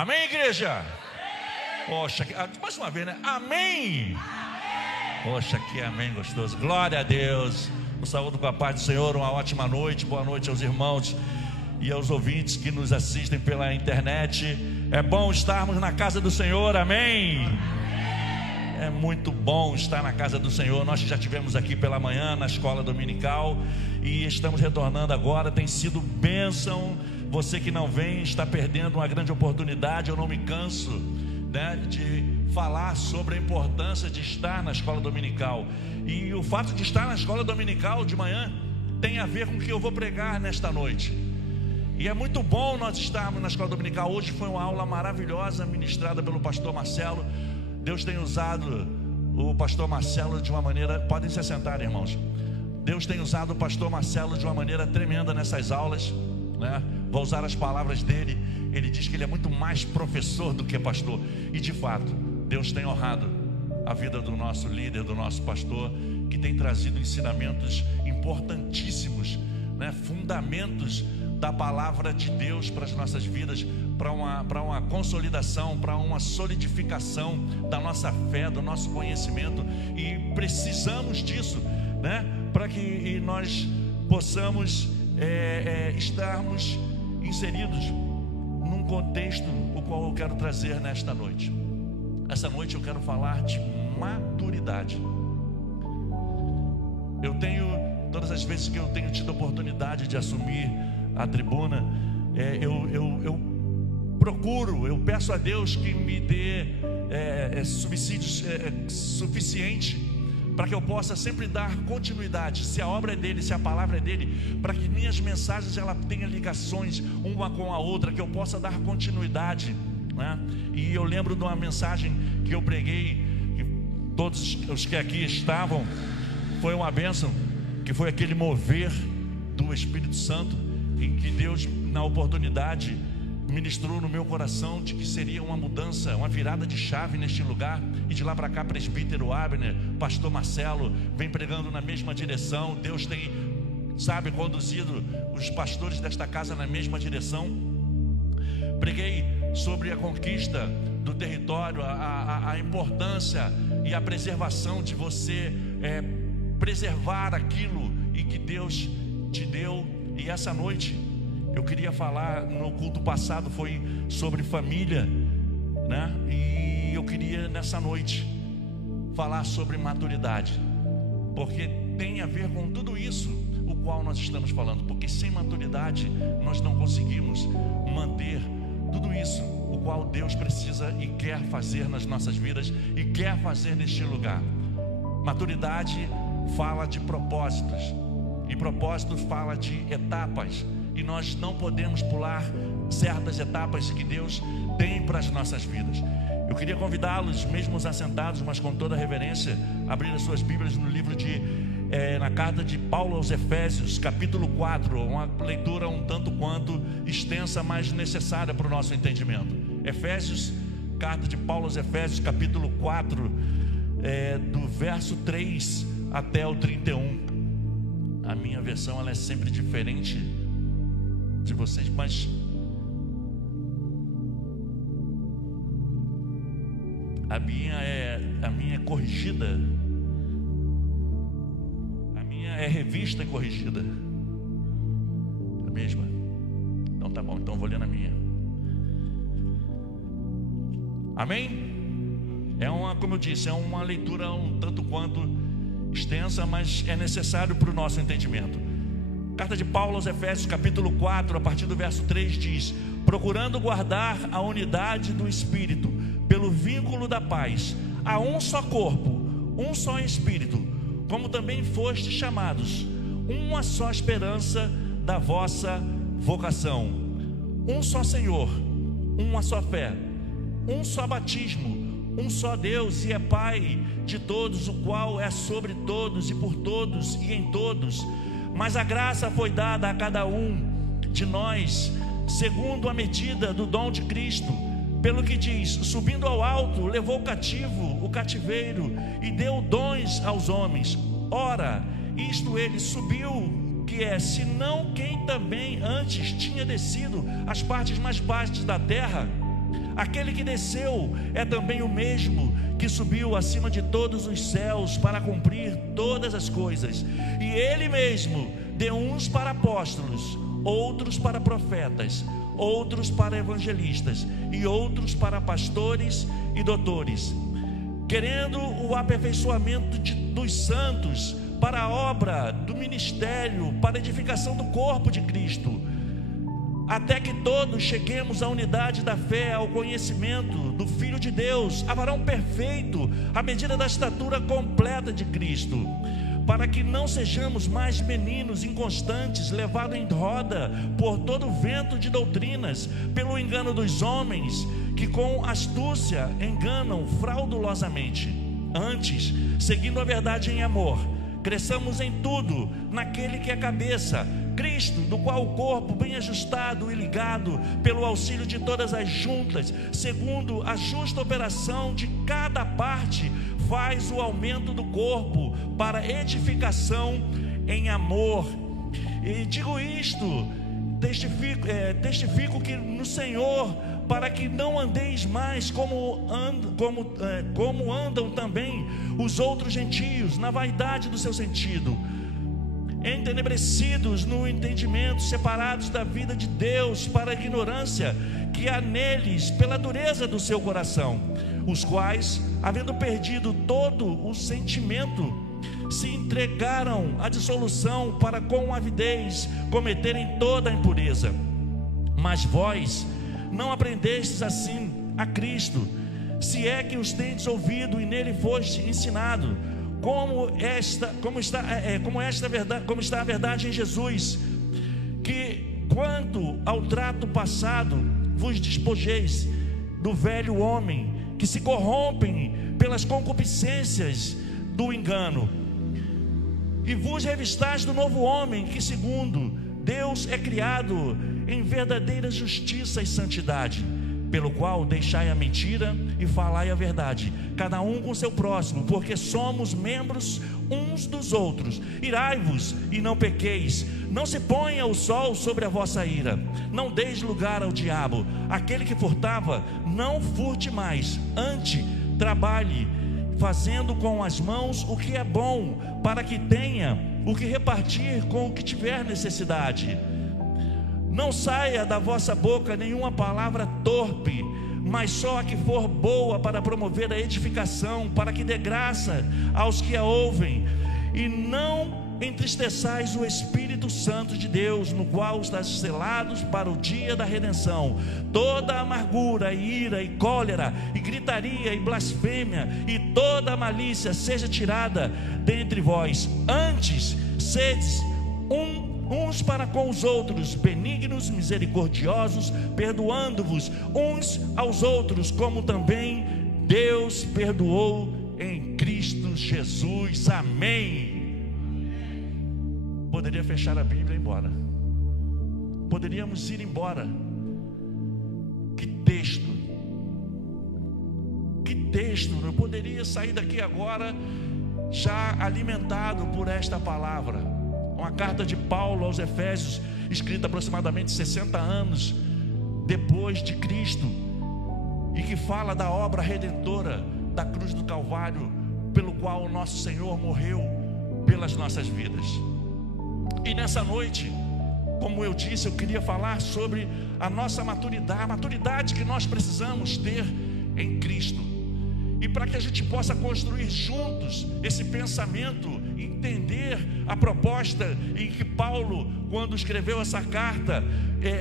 Amém, igreja? Poxa, mais uma vez, né? Amém. Poxa, que amém gostoso. Glória a Deus. Um saúdo com a paz do Senhor. Uma ótima noite. Boa noite aos irmãos e aos ouvintes que nos assistem pela internet. É bom estarmos na casa do Senhor. Amém. É muito bom estar na casa do Senhor. Nós já estivemos aqui pela manhã na escola dominical e estamos retornando agora. Tem sido bênção. Você que não vem está perdendo uma grande oportunidade. Eu não me canso, né, de falar sobre a importância de estar na escola dominical. E o fato de estar na escola dominical de manhã tem a ver com o que eu vou pregar nesta noite. E é muito bom nós estarmos na escola dominical. Hoje foi uma aula maravilhosa ministrada pelo pastor Marcelo. Deus tem usado o pastor Marcelo de uma maneira... Podem se assentar, irmãos. Deus tem usado o pastor Marcelo de uma maneira tremenda nessas aulas, né? Vou usar as palavras dele. Ele diz que ele é muito mais professor do que pastor. E de fato, Deus tem honrado a vida do nosso líder, do nosso pastor, que tem trazido ensinamentos importantíssimos, né? Fundamentos da palavra de Deus para as nossas vidas, para uma consolidação, para uma solidificação da nossa fé, do nosso conhecimento. E precisamos disso, né? Para que nós possamos estarmos inseridos num contexto o qual eu quero trazer nesta noite. Essa noite eu quero falar de maturidade. Eu tenho, todas as vezes que eu tenho tido a oportunidade de assumir a tribuna, eu procuro, eu peço a Deus que me dê subsídios suficiente para que eu possa sempre dar continuidade, se a obra é dele, se a palavra é dele, para que minhas mensagens ela tenha ligações uma com a outra, que eu possa dar continuidade, né? E eu lembro de uma mensagem que eu preguei, que todos os que aqui estavam, foi uma bênção, que foi aquele mover do Espírito Santo, em que Deus, na oportunidade, ministrou no meu coração de que seria uma mudança, uma virada de chave neste lugar. E de lá para cá, presbítero Abner, pastor Marcelo, vem pregando na mesma direção. Deus tem, sabe, conduzido os pastores desta casa na mesma direção. Preguei sobre a conquista do território, a importância e a preservação de você preservar aquilo e que Deus te deu. E essa noite eu queria falar, no culto passado foi sobre família, né? E eu queria nessa noite falar sobre maturidade, porque tem a ver com tudo isso o qual nós estamos falando. Porque sem maturidade nós não conseguimos manter tudo isso o qual Deus precisa e quer fazer nas nossas vidas e quer fazer neste lugar. Maturidade fala de propósitos, e propósito fala de etapas. E nós não podemos pular certas etapas que Deus tem para as nossas vidas. Eu queria convidá-los, mesmo assentados, mas com toda a reverência, a abrir as suas Bíblias no livro na carta de Paulo aos Efésios, capítulo 4, uma leitura um tanto quanto extensa, mas necessária para o nosso entendimento. Efésios, carta de Paulo aos Efésios, capítulo 4, do verso 3 até o 31. A minha versão ela é sempre diferente de vocês, mas a minha é corrigida, a minha é revista e corrigida, a mesma. Então tá bom, então eu vou ler na minha. Amém? Como eu disse, é uma leitura um tanto quanto extensa, mas é necessário para o nosso entendimento. Carta de Paulo aos Efésios, capítulo 4, a partir do verso 3 diz: procurando guardar a unidade do Espírito pelo vínculo da paz, há um só corpo, um só Espírito, como também fostes chamados, uma só esperança da vossa vocação, um só Senhor, uma só fé, um só batismo, um só Deus e é Pai de todos, o qual é sobre todos e por todos e em todos. Mas a graça foi dada a cada um de nós segundo a medida do dom de Cristo. Pelo que diz: subindo ao alto, levou cativo o cativeiro e deu dons aos homens. Ora, isto ele subiu, que é, senão quem também antes tinha descido às partes mais baixas da terra. Aquele que desceu é também o mesmo que subiu acima de todos os céus para cumprir todas as coisas. E ele mesmo deu uns para apóstolos, outros para profetas, outros para evangelistas e outros para pastores e doutores, querendo o aperfeiçoamento dos santos para a obra do ministério, para a edificação do corpo de Cristo, até que todos cheguemos à unidade da fé, ao conhecimento do Filho de Deus, a varão perfeito, à medida da estatura completa de Cristo, para que não sejamos mais meninos inconstantes, levados em roda por todo o vento de doutrinas, pelo engano dos homens, que com astúcia enganam fraudulosamente. Antes, seguindo a verdade em amor, cresçamos em tudo naquele que é cabeça, Cristo, do qual o corpo, bem ajustado e ligado pelo auxílio de todas as juntas, segundo a justa operação de cada parte, faz o aumento do corpo para edificação em amor. E digo isto, testifico que no Senhor, para que não andeis mais como andam também os outros gentios, na vaidade do seu sentido, entenebrecidos no entendimento, separados da vida de Deus para a ignorância que há neles pela dureza do seu coração, os quais, havendo perdido todo o sentimento, se entregaram à dissolução para com avidez cometerem toda a impureza. Mas vós não aprendestes assim a Cristo, se é que os tendes ouvido e nele foste ensinado, como está a verdade em Jesus, que quanto ao trato passado vos despojeis do velho homem, que se corrompem pelas concupiscências do engano, e vos revistais do novo homem, que segundo Deus é criado em verdadeira justiça e santidade, pelo qual deixai a mentira e falai a verdade, cada um com seu próximo, porque somos membros uns dos outros. Irai-vos e não pequeis, não se ponha o sol sobre a vossa ira, não deis lugar ao diabo. Aquele que furtava, não furte mais, antes trabalhe, fazendo com as mãos o que é bom, para que tenha o que repartir com o que tiver necessidade. Não saia da vossa boca nenhuma palavra torpe, mas só a que for boa para promover a edificação, para que dê graça aos que a ouvem. E não entristeçais o Espírito Santo de Deus, no qual estáis selados para o dia da redenção. Toda amargura, e ira, e cólera, e gritaria, e blasfêmia, e toda malícia seja tirada dentre vós. Antes, sedes uns para com os outros, benignos, misericordiosos, perdoando-vos uns aos outros, como também Deus perdoou em Cristo Jesus. Amém. Poderia fechar a Bíblia e ir embora. Poderíamos ir embora. Que texto! Que texto! Eu poderia sair daqui agora já alimentado por esta palavra. Uma carta de Paulo aos Efésios, escrita aproximadamente 60 anos depois de Cristo, e que fala da obra redentora da cruz do Calvário, pelo qual o nosso Senhor morreu pelas nossas vidas. E nessa noite, como eu disse, eu queria falar sobre a nossa maturidade, a maturidade que nós precisamos ter em Cristo. E para que a gente possa construir juntos esse pensamento, entender a proposta em que Paulo, quando escreveu essa carta,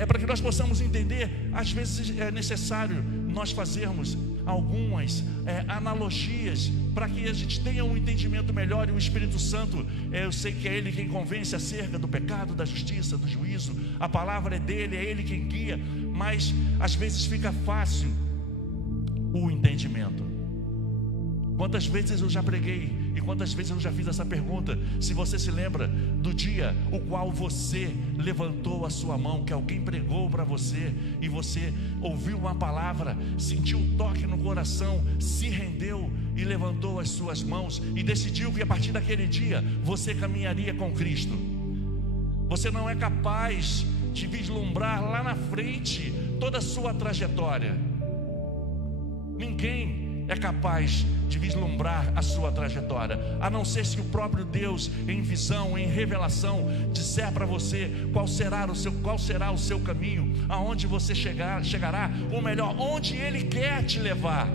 para que nós possamos entender, às vezes é necessário nós fazermos algumas analogias, para que a gente tenha um entendimento melhor. E o Espírito Santo, eu sei que é Ele quem convence acerca do pecado, da justiça, do juízo. A palavra é dEle, é Ele quem guia, mas às vezes fica fácil o entendimento. Quantas vezes eu já preguei e quantas vezes eu já fiz essa pergunta: se você se lembra do dia o qual você levantou a sua mão, que alguém pregou para você e você ouviu uma palavra, sentiu um toque no coração, se rendeu e levantou as suas mãos e decidiu que a partir daquele dia você caminharia com Cristo. Você não é capaz de vislumbrar lá na frente toda a sua trajetória. ninguém é capaz de vislumbrar a sua trajetória, a não ser se o próprio Deus, em visão, em revelação, disser para você qual será o seu caminho, aonde você chegará, ou melhor, onde Ele quer te levar.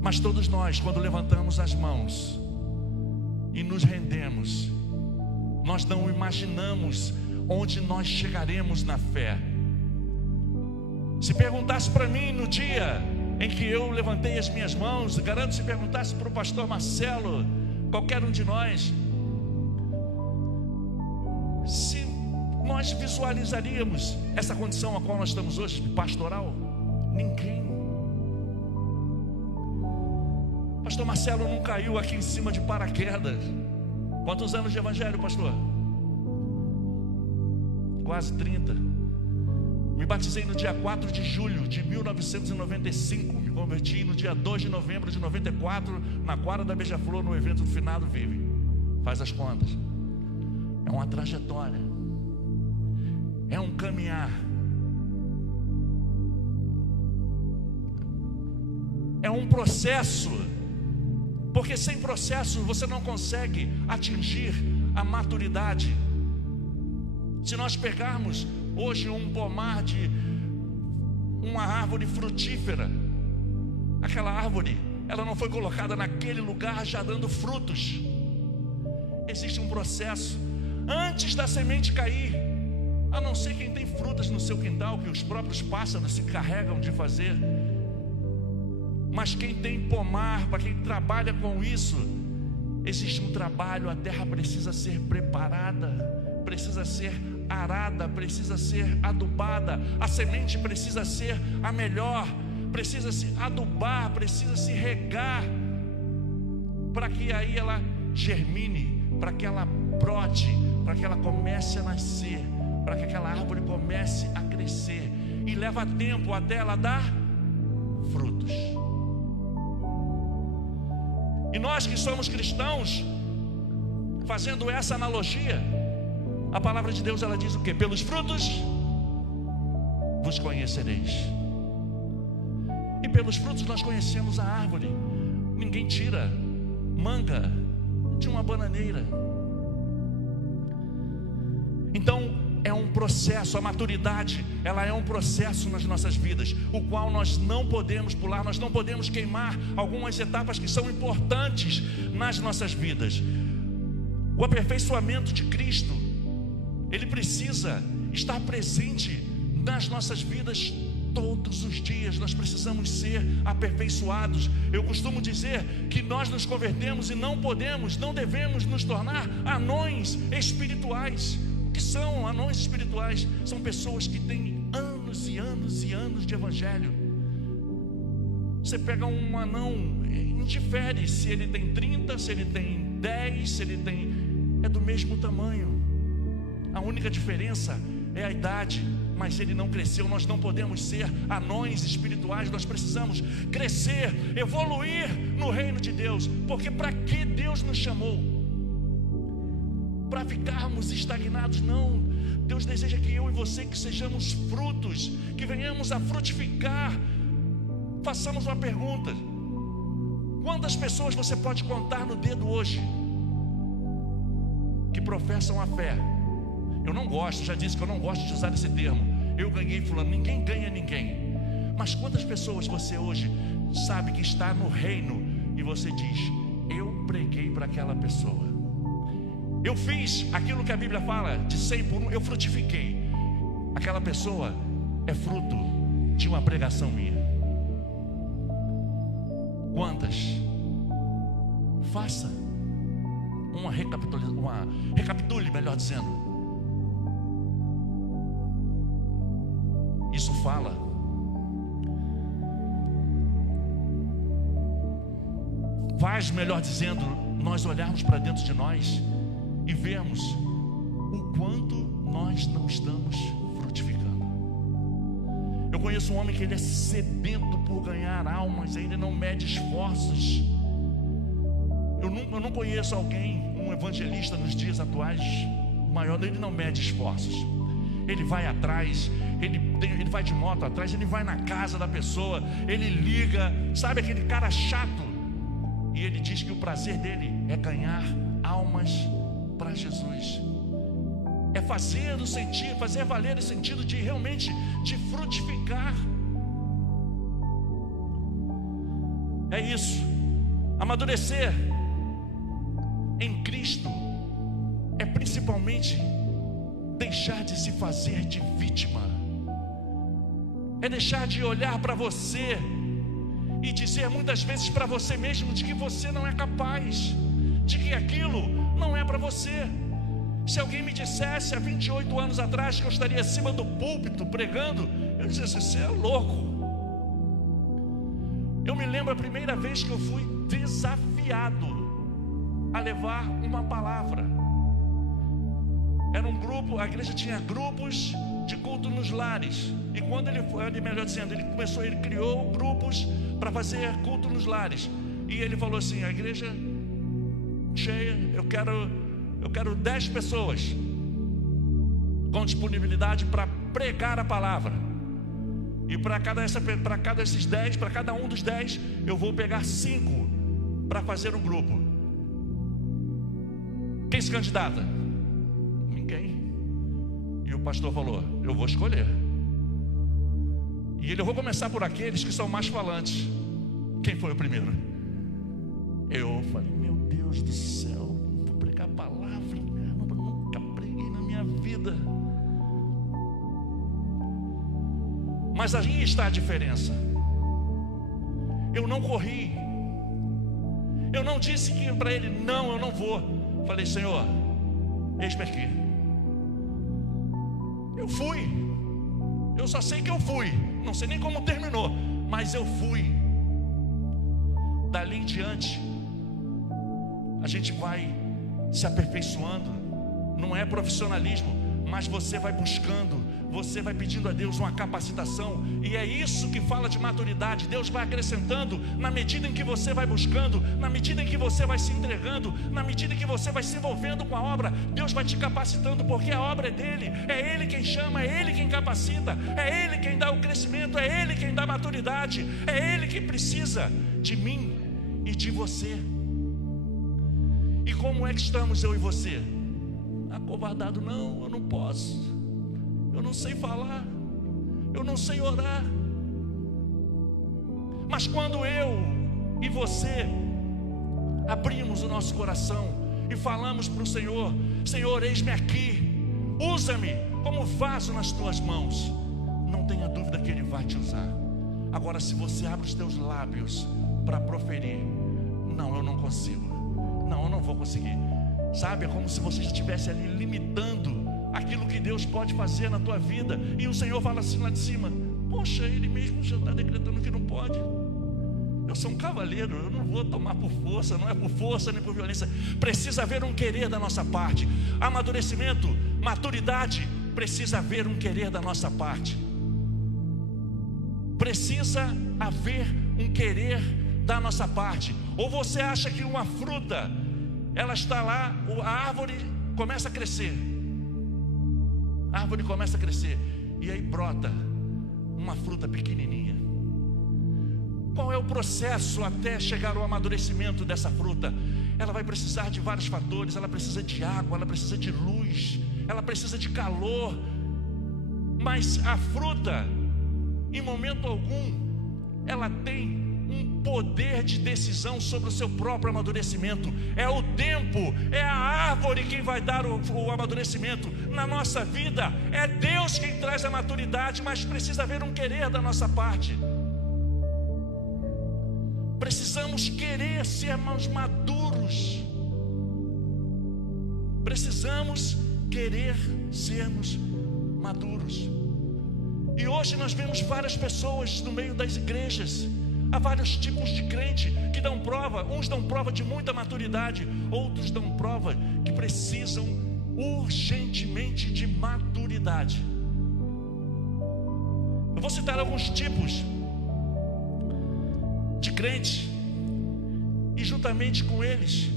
Mas todos nós, quando levantamos as mãos e nos rendemos, nós não imaginamos onde nós chegaremos na fé. Se perguntasse para mim no dia em que eu levantei as minhas mãos, garanto, se perguntasse para o pastor Marcelo, qualquer um de nós, se nós visualizaríamos essa condição a qual nós estamos hoje, pastoral, ninguém. Pastor Marcelo não caiu aqui em cima de paraquedas. Quantos anos de evangelho, pastor? Quase 30. Me batizei no dia 4 de julho de 1995. Me converti no dia 2 de novembro de 94, na quadra da Beija-Flor, no evento do Finado Vive. Faz as contas. É uma trajetória. É um caminhar. É um processo. Porque sem processo você não consegue atingir a maturidade. Se nós pegarmos hoje um pomar de uma árvore frutífera, aquela árvore, ela não foi colocada naquele lugar já dando frutos. Existe um processo antes da semente cair. A não ser quem tem frutas no seu quintal, que os próprios pássaros se carregam de fazer. Mas quem tem pomar, para quem trabalha com isso, existe um trabalho. A terra precisa ser preparada, precisa ser arada, precisa ser adubada. A semente precisa ser a melhor, precisa se adubar, precisa se regar, para que aí ela germine, para que ela brote, para que ela comece a nascer, para que aquela árvore comece a crescer. E leva tempo até ela dar frutos. E nós que somos cristãos, fazendo essa analogia, a palavra de Deus, ela diz o quê? Pelos frutos vos conhecereis. E pelos frutos nós conhecemos a árvore. Ninguém tira manga de uma bananeira. Então é um processo, a maturidade, ela é um processo nas nossas vidas, o qual nós não podemos pular, nós não podemos queimar algumas etapas que são importantes nas nossas vidas. O aperfeiçoamento de Cristo, ele precisa estar presente nas nossas vidas todos os dias. Nós precisamos ser aperfeiçoados. Eu costumo dizer que nós nos convertemos e não devemos nos tornar anões espirituais. O que são anões espirituais? São pessoas que têm anos e anos e anos de evangelho. Você pega um anão, indifere se ele tem 30, se ele tem 10, se ele tem... é do mesmo tamanho. A única diferença é a idade, mas ele não cresceu. Nós não podemos ser anões espirituais. Nós precisamos crescer, evoluir no reino de Deus. Porque para que Deus nos chamou? Para ficarmos estagnados? Não. Deus deseja que eu e você que sejamos frutos, que venhamos a frutificar. Façamos uma pergunta: quantas pessoas você pode contar no dedo hoje que professam a fé? Eu não gosto, já disse que eu não gosto de usar esse termo. Eu ganhei fulano. Ninguém ganha ninguém. Mas quantas pessoas você hoje sabe que está no reino e você diz: eu preguei para aquela pessoa, eu fiz aquilo que a Bíblia fala, de 100 por 1, eu frutifiquei. Aquela pessoa é fruto de uma pregação minha. Quantas? Faça recapitule, melhor dizendo. Isso fala. Faz, melhor dizendo, nós olharmos para dentro de nós e vermos o quanto nós não estamos frutificando. Eu conheço um homem que ele é sedento por ganhar almas, ele não mede esforços. Eu não conheço alguém, um evangelista nos dias atuais, maior, ele não mede esforços. ele vai atrás, ele vai de moto atrás, ele vai na casa da pessoa, ele liga, sabe aquele cara chato? E ele diz que o prazer dele é ganhar almas para Jesus. É fazer valer o sentido de realmente de frutificar. É isso. Amadurecer em Cristo é principalmente deixar de se fazer de vítima. É deixar de olhar para você e dizer muitas vezes para você mesmo de que você não é capaz, de que aquilo não é para você. Se alguém me dissesse há 28 anos atrás que eu estaria acima do púlpito pregando, eu dizia assim: você é louco. Eu me lembro a primeira vez que eu fui desafiado a levar uma palavra. Era um grupo, a igreja tinha grupos de culto nos lares. E quando ele criou grupos para fazer culto nos lares. E ele falou assim: a igreja cheia, eu quero 10 pessoas com disponibilidade para pregar a palavra. E para cada um dos 10, eu vou pegar 5 para fazer um grupo. Quem se candidata? Ninguém. E o pastor falou: eu vou escolher. E eu vou começar por aqueles que são mais falantes. Quem foi o primeiro? Eu falei: meu Deus do céu, vou pregar a palavra, nunca preguei na minha vida. Mas aí está a diferença. Eu não corri. Eu não disse para ele: não, eu não vou. Falei: Senhor, eis-me aqui. Eu fui. Eu só sei que eu fui. Não sei nem como terminou, mas eu fui. Dali em diante, a gente vai se aperfeiçoando. Não é profissionalismo, mas você vai buscando, você vai pedindo a Deus uma capacitação. E é isso que fala de maturidade. Deus vai acrescentando na medida em que você vai buscando, na medida em que você vai se entregando, na medida em que você vai se envolvendo com a obra. Deus vai te capacitando, porque a obra é dele. É ele quem chama, é ele quem capacita, é ele quem dá o crescimento, é ele quem dá a maturidade, é ele que precisa de mim e de você. E como é que estamos eu e você? Acovardado? Não, eu não posso. Eu não sei falar, eu não sei orar. Mas quando eu e você abrimos o nosso coração e falamos para o Senhor: Senhor, eis-me aqui, usa-me como vaso nas tuas mãos, não tenha dúvida que Ele vai te usar. Agora, se você abre os teus lábios para proferir: não, eu não consigo, não, eu não vou conseguir, sabe, é como se você estivesse ali limitando aquilo que Deus pode fazer na tua vida. E o Senhor fala assim lá de cima: poxa, Ele mesmo já está decretando que não pode. Eu sou um cavaleiro, eu não vou tomar por força. Não é por força nem por violência. Precisa haver um querer da nossa parte. Amadurecimento, maturidade, precisa haver um querer da nossa parte. Precisa haver um querer da nossa parte. Ou você acha que uma fruta, ela está lá, a árvore começa a crescer. A árvore começa a crescer e aí brota uma fruta pequenininha. Qual é o processo até chegar ao amadurecimento dessa fruta? Ela vai precisar de vários fatores. Ela precisa de água, ela precisa de luz, ela precisa de calor. Mas a fruta, em momento algum, ela tem um poder de decisão sobre o seu próprio amadurecimento. É o tempo, é a árvore quem vai dar o amadurecimento. Na nossa vida, é Deus quem traz a maturidade, mas precisa haver um querer da nossa parte. Precisamos querer sermos maduros. Precisamos querer sermos maduros. E hoje nós vemos várias pessoas no meio das igrejas. Há vários tipos de crente que dão prova. Uns dão prova de muita maturidade, outros dão prova que precisam urgentemente de maturidade. Eu vou citar alguns tipos de crentes e juntamente com eles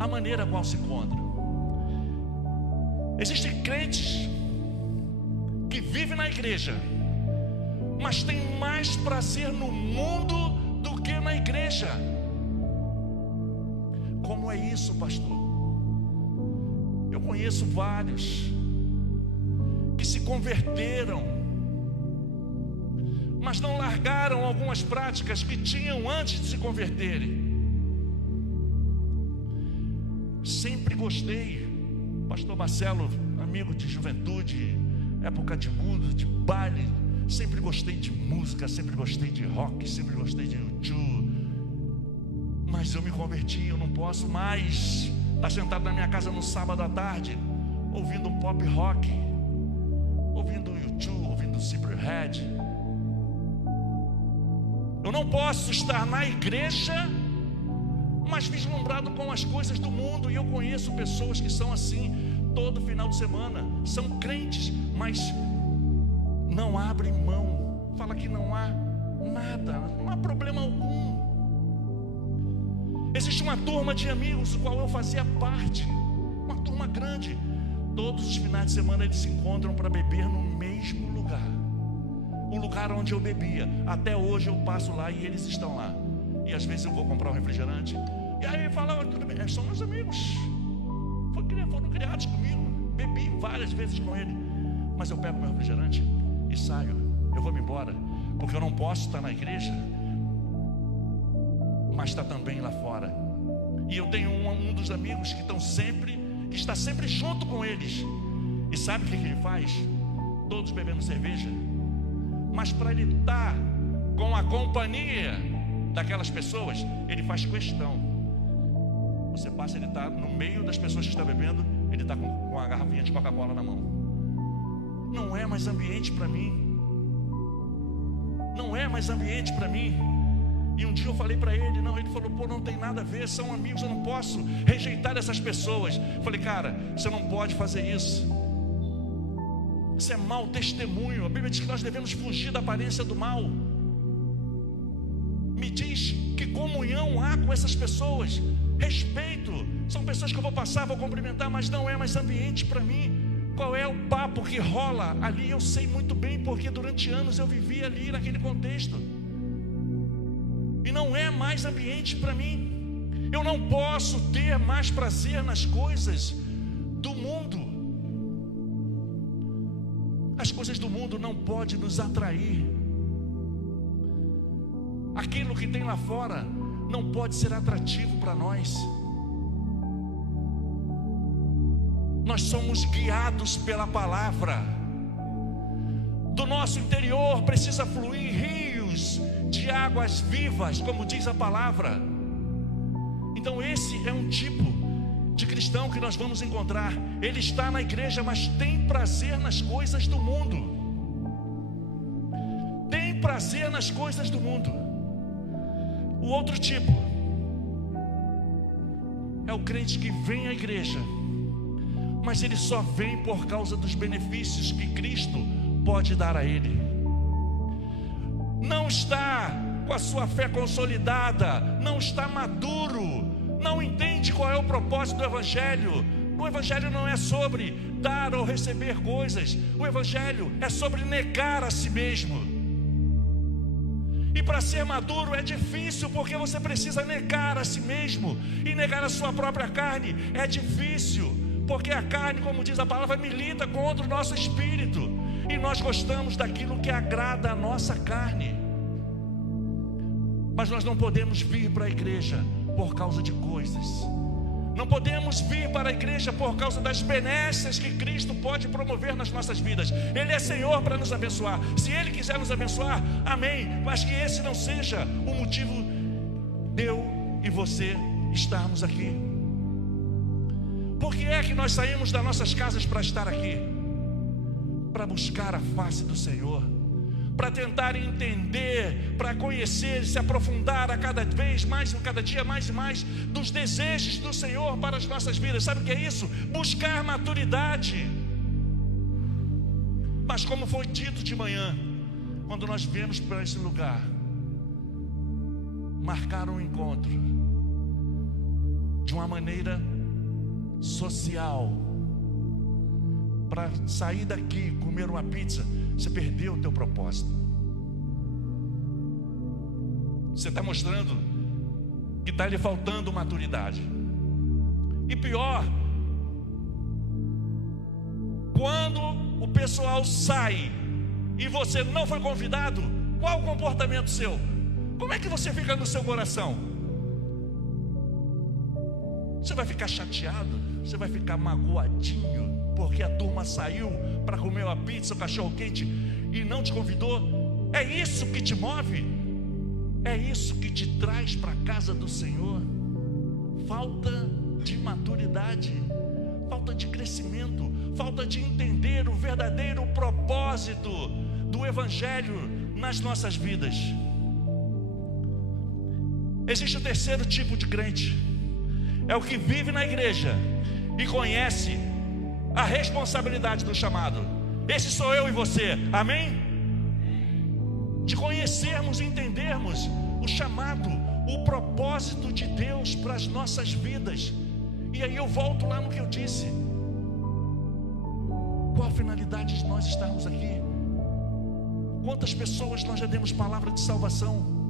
a maneira qual se encontram. Existem crentes vive na igreja, mas tem mais prazer no mundo do que na igreja. Como é isso, pastor? Eu conheço vários que se converteram, mas não largaram algumas práticas que tinham antes de se converterem. Sempre gostei, pastor Marcelo, amigo de juventude, época de mundo, de baile, sempre gostei de música, sempre gostei de rock, sempre gostei de U2, mas eu me converti, eu não posso mais estar sentado na minha casa no sábado à tarde, ouvindo um pop rock, ouvindo U2, ouvindo Zebrahead. Eu não posso estar na igreja, mas vislumbrado com as coisas do mundo. E eu conheço pessoas que são assim, todo final de semana, são crentes, mas não abrem mão, fala que não há nada, não há problema algum. Existe uma turma de amigos do qual eu fazia parte, uma turma grande. Todos os finais de semana eles se encontram para beber no mesmo lugar, o lugar onde eu bebia. Até hoje eu passo lá e eles estão lá. E às vezes eu vou comprar um refrigerante, e aí fala, tudo bem, são meus amigos, foram criados comigo, bebi várias vezes com ele, mas eu pego meu refrigerante e saio, eu vou me embora, porque eu não posso estar na igreja, mas está também lá fora. E eu tenho um dos amigos que está sempre junto com eles. E sabe o que ele faz? Todos bebendo cerveja, mas para ele estar com a companhia daquelas pessoas, ele faz questão. Você passa, ele está no meio das pessoas que estão bebendo, ele está com a garrafinha de Coca-Cola na mão. Não é mais ambiente para mim. Não é mais ambiente para mim. E um dia eu falei para ele, ele falou, não tem nada a ver, são amigos, eu não posso rejeitar essas pessoas. Eu falei, cara, você não pode fazer isso. Isso é mau testemunho. A Bíblia diz que nós devemos fugir da aparência do mal. Me diz que comunhão há com essas pessoas. Respeito, são pessoas que eu vou passar, vou cumprimentar, mas não é mais ambiente para mim. Qual é o papo que rola ali? Eu sei muito bem, porque durante anos eu vivi ali naquele contexto. E não é mais ambiente para mim. Eu não posso ter mais prazer nas coisas do mundo. As coisas do mundo não podem nos atrair. Aquilo que tem lá fora não pode ser atrativo para nós. Nós somos guiados pela palavra. Do nosso interior precisa fluir rios de águas vivas, como diz a palavra. Então esse é um tipo de cristão que nós vamos encontrar. Ele está na igreja, mas tem prazer nas coisas do mundo. Tem prazer nas coisas do mundo. O outro tipo é o crente que vem à igreja, mas ele só vem por causa dos benefícios que Cristo pode dar a ele. Não está com a sua fé consolidada, não está maduro, não entende qual é o propósito do Evangelho. O Evangelho não é sobre dar ou receber coisas. O Evangelho é sobre negar a si mesmo. E para ser maduro é difícil, porque você precisa negar a si mesmo. E negar a sua própria carne é difícil, porque a carne, como diz a palavra, milita contra o nosso espírito. E nós gostamos daquilo que agrada a nossa carne. Mas nós não podemos vir para a igreja por causa de coisas. Não podemos vir para a igreja por causa das benesses que Cristo pode promover nas nossas vidas. Ele é Senhor para nos abençoar. Se Ele quiser nos abençoar, amém. Mas que esse não seja o motivo de eu e você estarmos aqui. Por que é que nós saímos das nossas casas para estar aqui? Para buscar a face do Senhor, para tentar entender, para conhecer, se aprofundar a cada vez mais, cada dia mais e mais, dos desejos do Senhor para as nossas vidas. Sabe o que é isso? Buscar maturidade. Mas como foi dito de manhã, quando nós viemos para esse lugar, marcar um encontro de uma maneira social, para sair daqui e comer uma pizza, você perdeu o teu propósito. Você está mostrando que está lhe faltando maturidade. E pior, quando o pessoal sai e você não foi convidado, qual o comportamento seu? Como é que você fica no seu coração? Você vai ficar chateado? Você vai ficar magoadinho porque a turma saiu para comer uma pizza, um cachorro quente e não te convidou? É isso que te move? É isso que te traz para a casa do Senhor? Falta de maturidade, falta de crescimento, falta de entender o verdadeiro propósito do Evangelho nas nossas vidas. Existe o terceiro tipo de crente, é o que vive na igreja e conhece a responsabilidade do chamado. Esse sou eu e você, amém? De conhecermos e entendermos o chamado, o propósito de Deus para as nossas vidas. E aí eu volto lá no que eu disse. Qual a finalidade de nós estarmos aqui? Quantas pessoas nós já demos palavra de salvação?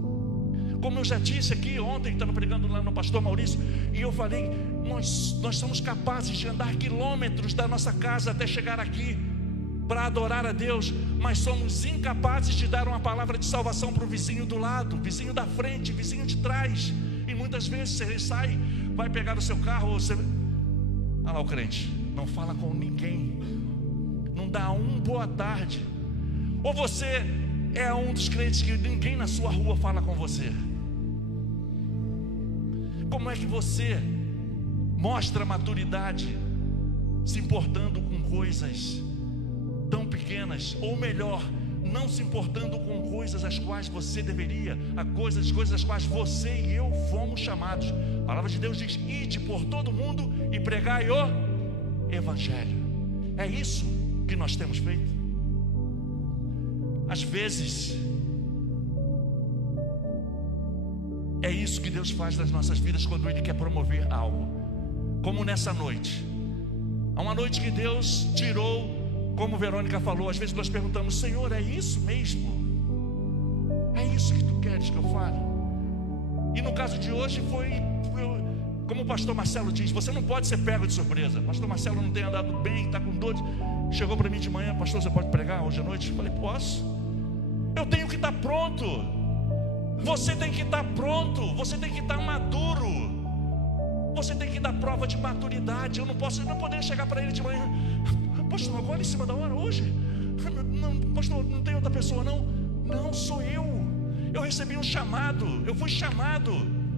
Como eu já disse aqui ontem, estava pregando lá no pastor Maurício, e eu falei, nós somos capazes de andar quilômetros da nossa casa até chegar aqui para adorar a Deus, mas somos incapazes de dar uma palavra de salvação para o vizinho do lado, vizinho da frente, vizinho de trás. E muitas vezes você sai, vai pegar o seu carro, ou você... Ah lá o crente, não fala com ninguém, não dá um boa tarde. Ou você é um dos crentes que ninguém na sua rua fala com você. Como é que você mostra maturidade se importando com coisas tão pequenas, ou melhor, não se importando com coisas as quais você deveria, coisas as quais você e eu fomos chamados? A palavra de Deus diz: ide por todo mundo e pregai o Evangelho. É isso que nós temos feito. Às vezes é isso que Deus faz nas nossas vidas quando Ele quer promover algo, como nessa noite. Há uma noite que Deus tirou, como Verônica falou, às vezes nós perguntamos: Senhor, é isso mesmo? É isso que Tu queres que eu fale? E no caso de hoje foi, como o pastor Marcelo diz, você não pode ser pego de surpresa. O pastor Marcelo não tem andado bem, está com dor. Chegou para mim de manhã: pastor, você pode pregar hoje à noite? Eu falei: posso. Eu tenho que estar pronto. Você tem que estar pronto. Você tem que estar maduro. Você tem que dar prova de maturidade. Eu não poderia chegar para ele de manhã: pastor, agora em cima da hora, hoje? Não, pastor, não tem outra pessoa não? Não, sou eu. Eu recebi um chamado, eu fui chamado,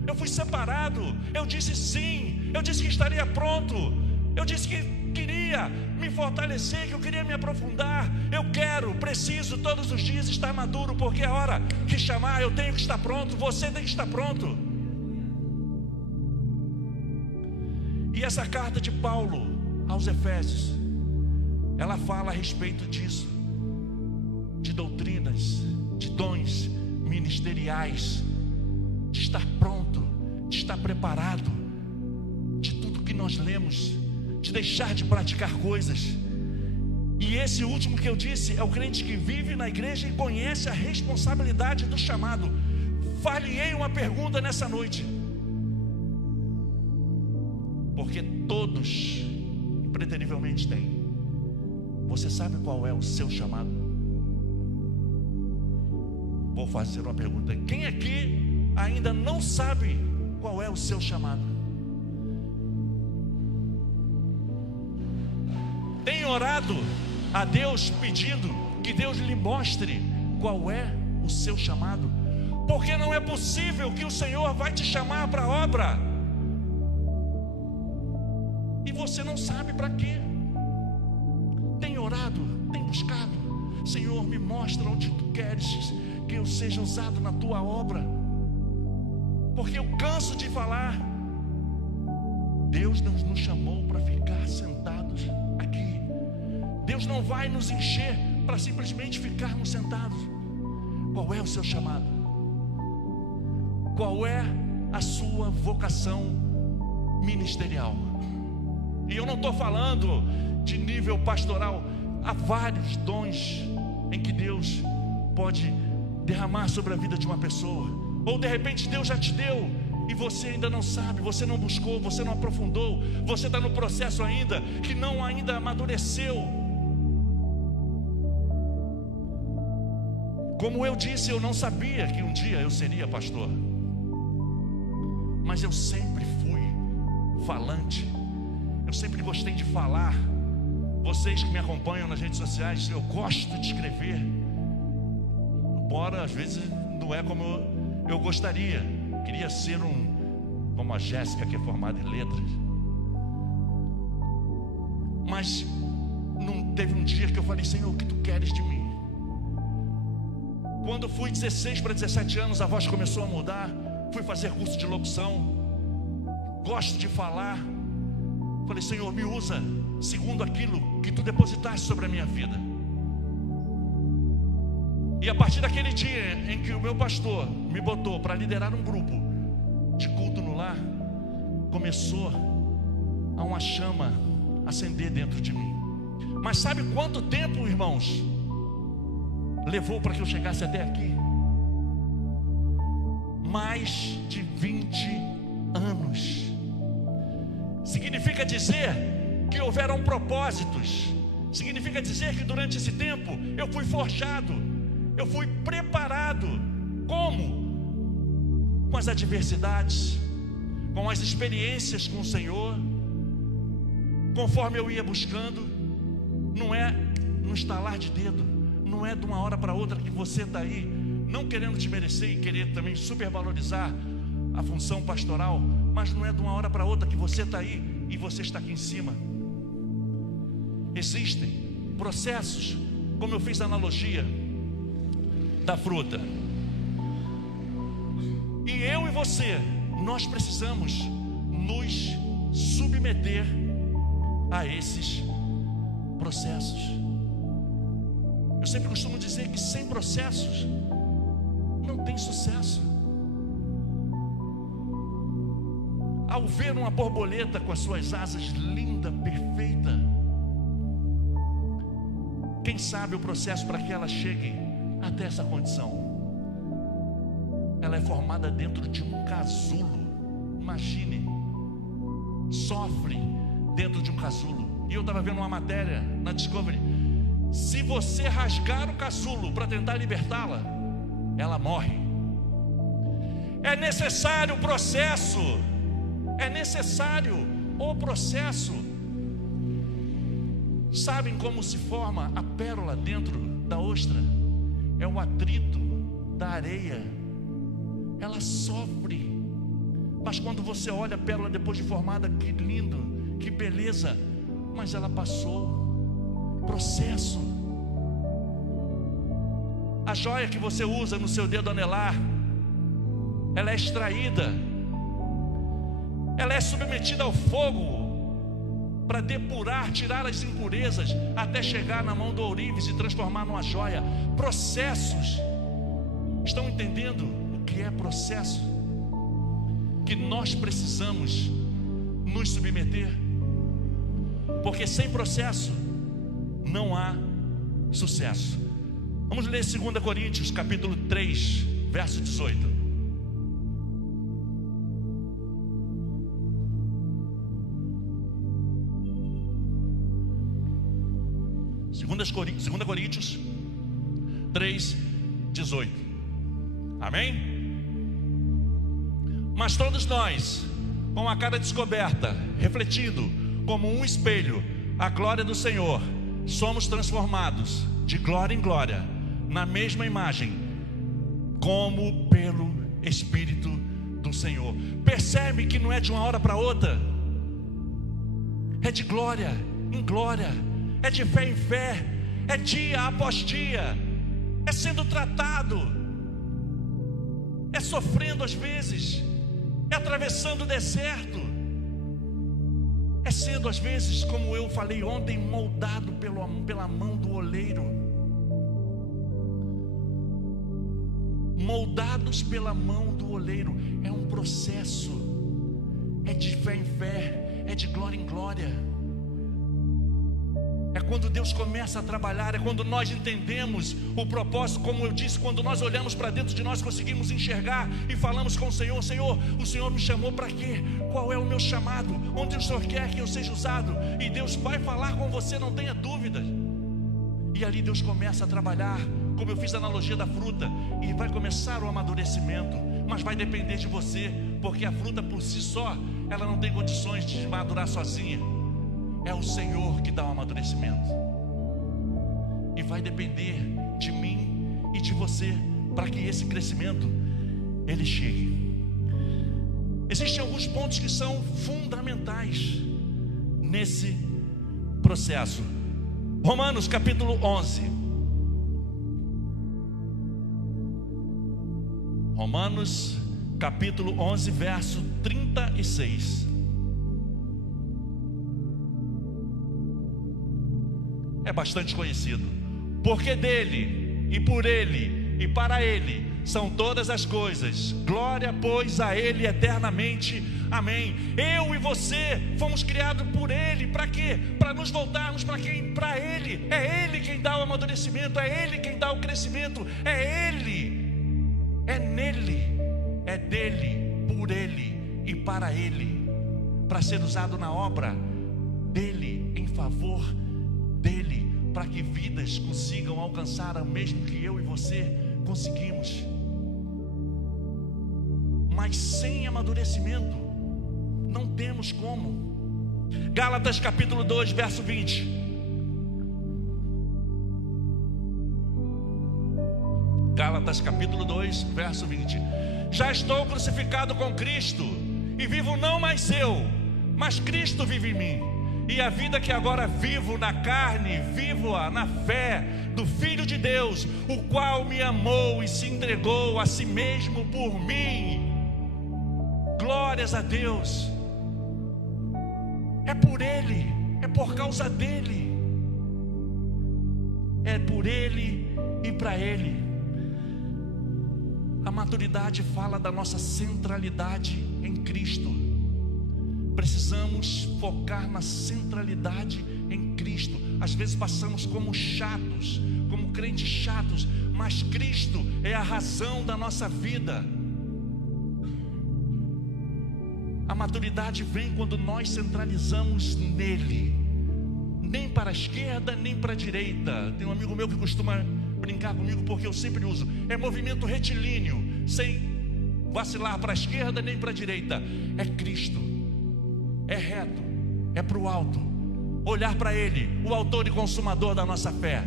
eu fui separado. Eu disse sim, eu disse que estaria pronto, eu disse que queria me fortalecer, que eu queria me aprofundar. Eu preciso todos os dias estar maduro, porque a hora que chamar eu tenho que estar pronto. Você tem que estar pronto. E essa carta de Paulo aos Efésios, ela fala a respeito disso, de doutrinas, de dons ministeriais, de estar pronto, de estar preparado, de tudo que nós lemos, de deixar de praticar coisas. E esse último que eu disse é o crente que vive na igreja e conhece a responsabilidade do chamado. Falhei uma pergunta nessa noite, porque todos impreterivelmente têm. Você sabe qual é o seu chamado? Vou fazer uma pergunta: quem aqui ainda não sabe qual é o seu chamado? Tem orado a Deus pedindo que Deus lhe mostre qual é o seu chamado? Porque não é possível que o Senhor vai te chamar para a obra e você não sabe para quê. Tem orado, tem buscado: Senhor, me mostra onde Tu queres que eu seja usado na Tua obra. Porque eu canso de falar, Deus não nos chamou para ficar sentados aqui. Deus não vai nos encher para simplesmente ficarmos sentados. Qual é o seu chamado? Qual é a sua vocação ministerial? E eu não estou falando de nível pastoral. Há vários dons em que Deus pode derramar sobre a vida de uma pessoa. Ou de repente Deus já te deu e você ainda não sabe, você não buscou, você não aprofundou, você está no processo ainda, que não ainda amadureceu. Como eu disse, eu não sabia que um dia eu seria pastor, mas eu sempre fui falante, eu sempre gostei de falar. Vocês que me acompanham nas redes sociais, eu gosto de escrever, embora às vezes não é como eu gostaria. Queria ser como a Jéssica, que é formada em letras. Mas não teve um dia que eu falei: Senhor, o que tu queres de mim? Quando eu fui 16 para 17 anos, a voz começou a mudar. Fui fazer curso de locução. Gosto de falar. Falei: Senhor, me usa segundo aquilo que tu depositaste sobre a minha vida. E a partir daquele dia em que o meu pastor me botou para liderar um grupo de culto no lar, começou a uma chama acender dentro de mim. Mas sabe quanto tempo, irmãos, levou para que eu chegasse até aqui? Mais de 20 anos. Significa dizer que houveram propósitos. Significa dizer que durante esse tempo eu fui forjado, eu fui preparado. Como? Com as adversidades, com as experiências com o Senhor, conforme eu ia buscando. Não é no estalar de dedo, não é de uma hora para outra que você está aí, não querendo te merecer e querer também supervalorizar a função pastoral, mas não é de uma hora para outra que você está aí e você está aqui em cima. Existem processos, como eu fiz a analogia da fruta. E eu e você, nós precisamos nos submeter a esses processos. Eu sempre costumo dizer que sem processos não tem sucesso. Ao ver uma borboleta com as suas asas linda, perfeita, quem sabe o processo para que ela chegue até essa condição? Ela é formada dentro de um casulo. Imagine, sofre dentro de um casulo. E eu estava vendo uma matéria na Discovery: se você rasgar o casulo para tentar libertá-la, ela morre. É necessário o processo. É necessário o processo. Sabem como se forma a pérola dentro da ostra? É o atrito da areia. Ela sofre. Mas quando você olha a pérola depois de formada, que lindo, que beleza. Mas ela passou processo. A joia que você usa no seu dedo anelar, ela é extraída, ela é submetida ao fogo para depurar, tirar as impurezas, até chegar na mão do ourives e transformar numa joia. Processos. Estão entendendo o que é processo? Que nós precisamos nos submeter, porque sem processo não há sucesso. Vamos ler 2 Coríntios capítulo 3, verso 18. 2 Coríntios 3, 18. Amém? Mas todos nós, com a cara descoberta, refletindo como um espelho a glória do Senhor, somos transformados de glória em glória na mesma imagem, como pelo Espírito do Senhor. Percebe que não é de uma hora para outra, é de glória em glória, é de fé em fé, é dia após dia, é sendo tratado, é sofrendo às vezes, é atravessando o deserto, é sendo às vezes, como eu falei ontem, moldado pela mão do oleiro. Moldados pela mão do oleiro. É um processo, é de fé em fé, é de glória em glória. É quando Deus começa a trabalhar, é quando nós entendemos o propósito, como eu disse, quando nós olhamos para dentro de nós, conseguimos enxergar e falamos com o Senhor: Senhor, o Senhor me chamou para quê? Qual é o meu chamado? Onde o Senhor quer que eu seja usado? E Deus vai falar com você, não tenha dúvidas. E ali Deus começa a trabalhar, como eu fiz a analogia da fruta, e vai começar o amadurecimento, mas vai depender de você, porque a fruta por si só, ela não tem condições de madurar sozinha. É o Senhor que dá o amadurecimento. E vai depender de mim e de você, para que esse crescimento, ele chegue. Existem alguns pontos que são fundamentais nesse processo. Romanos capítulo 11. Romanos capítulo 11, verso 36. É bastante conhecido. Porque dele, e por ele, e para ele são todas as coisas. Glória, pois, a ele eternamente. Amém. Eu e você fomos criados por ele. Para quê? Para nos voltarmos para quem? Para ele. É ele quem dá o amadurecimento, é ele quem dá o crescimento, é ele, é nele, é dele, por ele e para ele, para ser usado na obra dele, em favor dele, para que vidas consigam alcançar o mesmo que eu e você conseguimos. Mas sem amadurecimento não temos como. Gálatas capítulo 2, verso 20. Gálatas capítulo 2, verso 20. Já estou crucificado com Cristo, e vivo não mais eu, mas Cristo vive em mim. E a vida que agora vivo na carne, vivo-a na fé do Filho de Deus, o qual me amou e se entregou a si mesmo por mim. Glórias a Deus. É por Ele, é por causa dEle, é por Ele e para Ele. A maturidade fala da nossa centralidade em Cristo. Precisamos focar na centralidade em Cristo. Às vezes passamos como chatos, como crentes chatos, mas Cristo é a razão da nossa vida. A maturidade vem quando nós centralizamos nele, nem para a esquerda, nem para a direita. Tem um amigo meu que costuma brincar comigo, porque eu sempre uso, é movimento retilíneo, sem vacilar para a esquerda nem para a direita. É Cristo, é reto, é para o alto, olhar para Ele, o autor e consumador da nossa fé.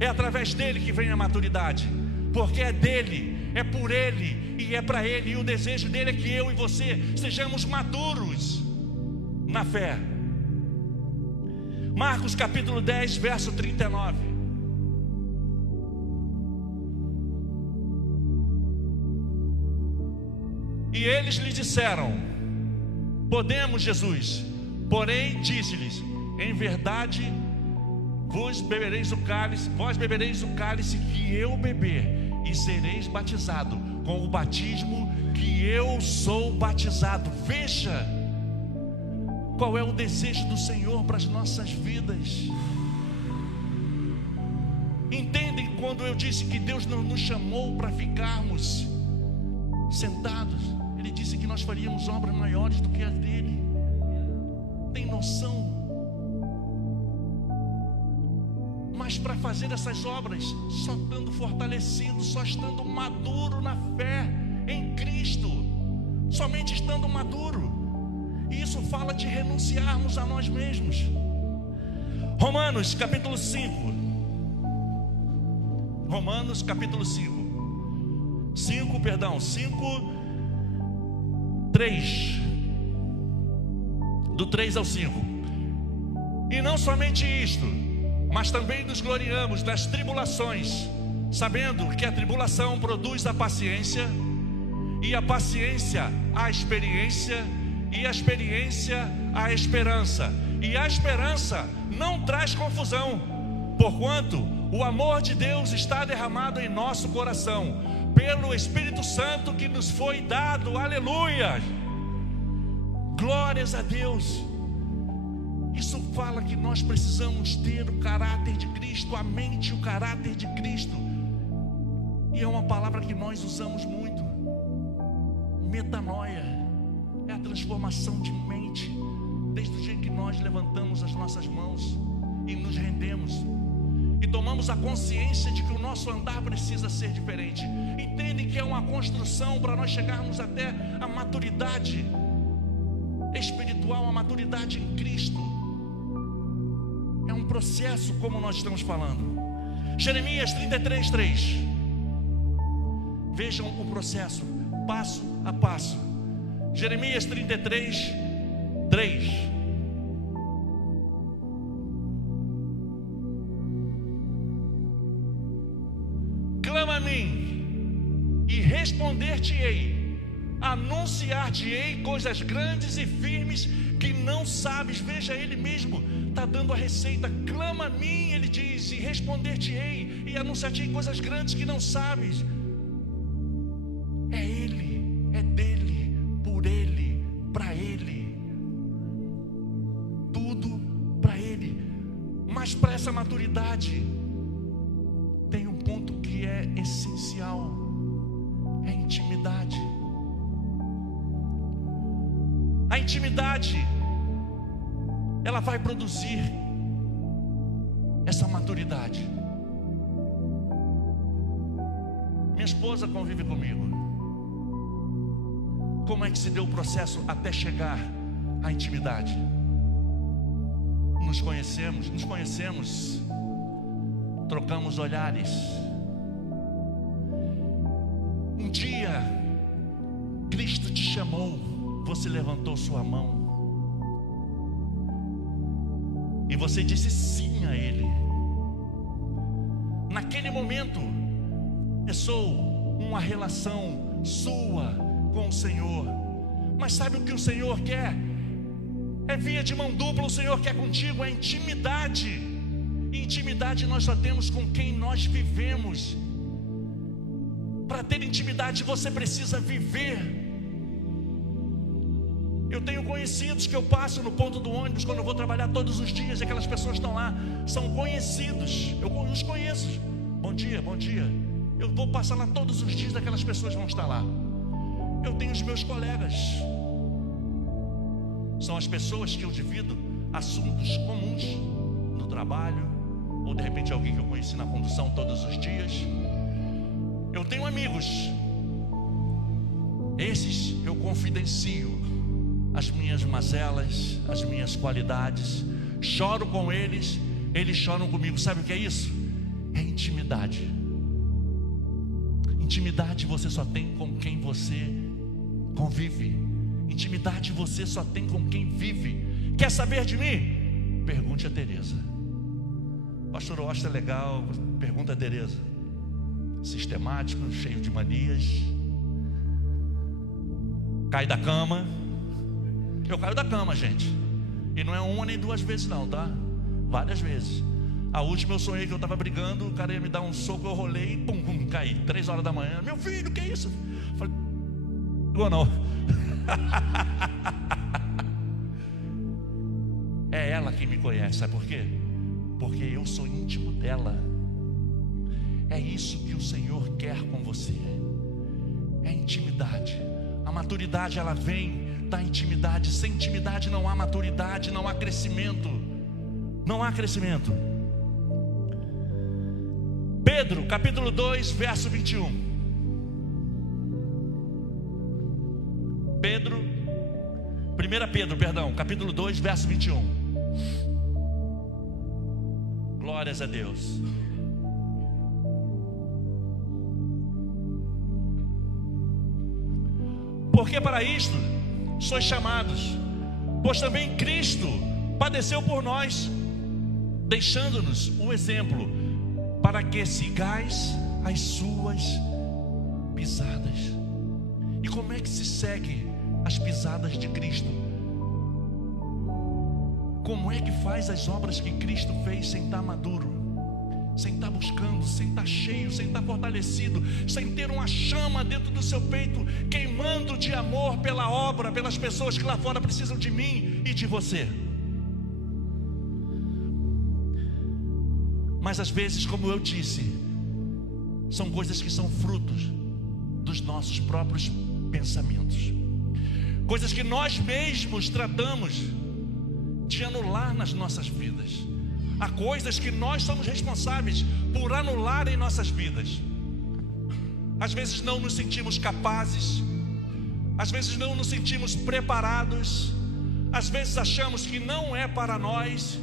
É através dele que vem a maturidade, porque é dele, é por Ele e é para Ele. E o desejo dele é que eu e você sejamos maduros na fé. Marcos capítulo 10, verso 39. E eles lhe disseram: podemos, Jesus. Porém disse-lhes: em verdade vós bebereis o cálice que eu beber, e sereis batizado com o batismo que eu sou batizado. Veja qual é o desejo do Senhor para as nossas vidas. Entendem quando eu disse que Deus não nos chamou para ficarmos sentados? Ele disse que nós faríamos obras maiores do que as dele. Tem noção? Mas para fazer essas obras, só estando fortalecido, só estando maduro na fé em Cristo, somente estando maduro. E isso fala de renunciarmos a nós mesmos. Romanos capítulo 5. Romanos capítulo 5. 3. Do 3 ao 5. E não somente isto, mas também nos gloriamos nas tribulações, sabendo que a tribulação produz a paciência, e a paciência a experiência, e a experiência a esperança. E a esperança não traz confusão, porquanto o amor de Deus está derramado em nosso coração pelo Espírito Santo que nos foi dado. Aleluia! Glórias a Deus. Isso fala que nós precisamos ter o caráter de Cristo, a mente e o caráter de Cristo. E é uma palavra que nós usamos muito. Metanoia é a transformação de mente. Desde o dia que nós levantamos as nossas mãos e nos rendemos e tomamos a consciência de que o nosso andar precisa ser diferente. Entendem que é uma construção para nós chegarmos até a maturidade espiritual, a maturidade em Cristo. É um processo, como nós estamos falando. Jeremias 33:3. Vejam o processo, passo a passo. Jeremias 33:3. Clama a mim e responder-te-ei, anunciar-te-ei coisas grandes e firmes que não sabes. Veja, ele mesmo está dando a receita. Clama a mim, ele diz, e responder-te-ei, e anunciar-te-ei coisas grandes que não sabes. É ele, é dele, por ele, para ele, tudo para ele. Mas para essa maturidade tem um ponto que é essencial: é a intimidade. A intimidade, ela vai produzir essa maturidade. Minha esposa convive comigo. Como é que se deu o processo até chegar à intimidade? Nos conhecemos, trocamos olhares. Um dia, Cristo te chamou, você levantou sua mão e você disse sim a Ele. Naquele momento, começou uma relação sua com o Senhor. Mas sabe o que o Senhor quer? É via de mão dupla. O Senhor quer contigo é intimidade. E intimidade nós só temos com quem nós vivemos. Para ter intimidade você precisa viver. Eu tenho conhecidos que eu passo no ponto do ônibus quando eu vou trabalhar todos os dias, e aquelas pessoas estão lá, são conhecidos, eu os conheço. Bom dia, bom dia. Eu vou passar lá todos os dias, aquelas pessoas vão estar lá. Eu tenho os meus colegas, são as pessoas que eu divido assuntos comuns no trabalho, ou de repente alguém que eu conheci na condução todos os dias. Eu tenho amigos, esses eu confidencio as minhas mazelas, as minhas qualidades, choro com eles, eles choram comigo. Sabe o que é isso? É intimidade. Intimidade você só tem com quem você convive. Intimidade você só tem com quem vive. Quer saber de mim? Pergunte a Tereza. Pastor Osta é legal, pergunta a Tereza. Sistemático, cheio de manias, cai da cama. Eu caio da cama, gente, e não é uma nem duas vezes não, tá? Várias vezes. A última eu sonhei que eu estava brigando, o cara ia me dar um soco, eu rolei e pum, pum, caí, 3 horas da manhã. Meu filho, o que é isso? Falei, ou não? É ela quem me conhece, sabe por quê? Porque eu sou íntimo dela. É isso que o Senhor quer com você. É intimidade. A maturidade, ela vem da intimidade. Sem intimidade não há maturidade, não há crescimento. Não há crescimento. Pedro, capítulo 2, verso 21. 1 Pedro, capítulo 2, verso 21. Glórias a Deus. Porque para isto sois chamados, pois também Cristo padeceu por nós, deixando-nos o exemplo, para que sigais as suas pisadas. E como é que se segue as pisadas de Cristo? Como é que faz as obras que Cristo fez sem estar maduro, sem estar buscando, sem estar cheio, sem estar fortalecido, sem ter uma chama dentro do seu peito, queimando de amor pela obra, pelas pessoas que lá fora precisam de mim e de você? Mas às vezes, como eu disse, são coisas que são frutos dos nossos próprios pensamentos, coisas que nós mesmos tratamos de anular nas nossas vidas. Há coisas que nós somos responsáveis por anular em nossas vidas. Às vezes não nos sentimos capazes, às vezes não nos sentimos preparados, às vezes achamos que não é para nós.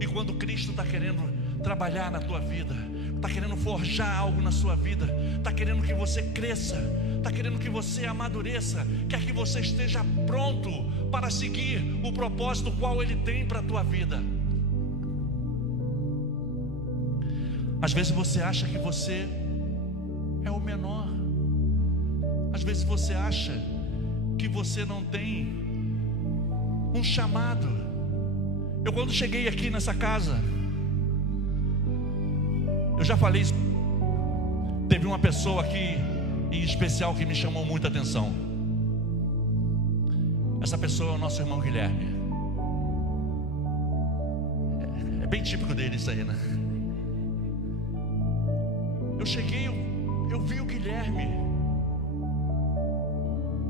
E quando Cristo está querendo trabalhar na tua vida, está querendo forjar algo na sua vida, está querendo que você cresça, está querendo que você amadureça, quer que você esteja pronto para seguir o propósito qual Ele tem para a tua vida. Às vezes você acha que você é o menor, às vezes você acha que você não tem um chamado. Eu, quando cheguei aqui nessa casa, eu já falei isso, teve uma pessoa aqui em especial que me chamou muita atenção. Essa pessoa é o nosso irmão Guilherme. É bem típico dele isso aí, né? Eu cheguei, eu vi o Guilherme,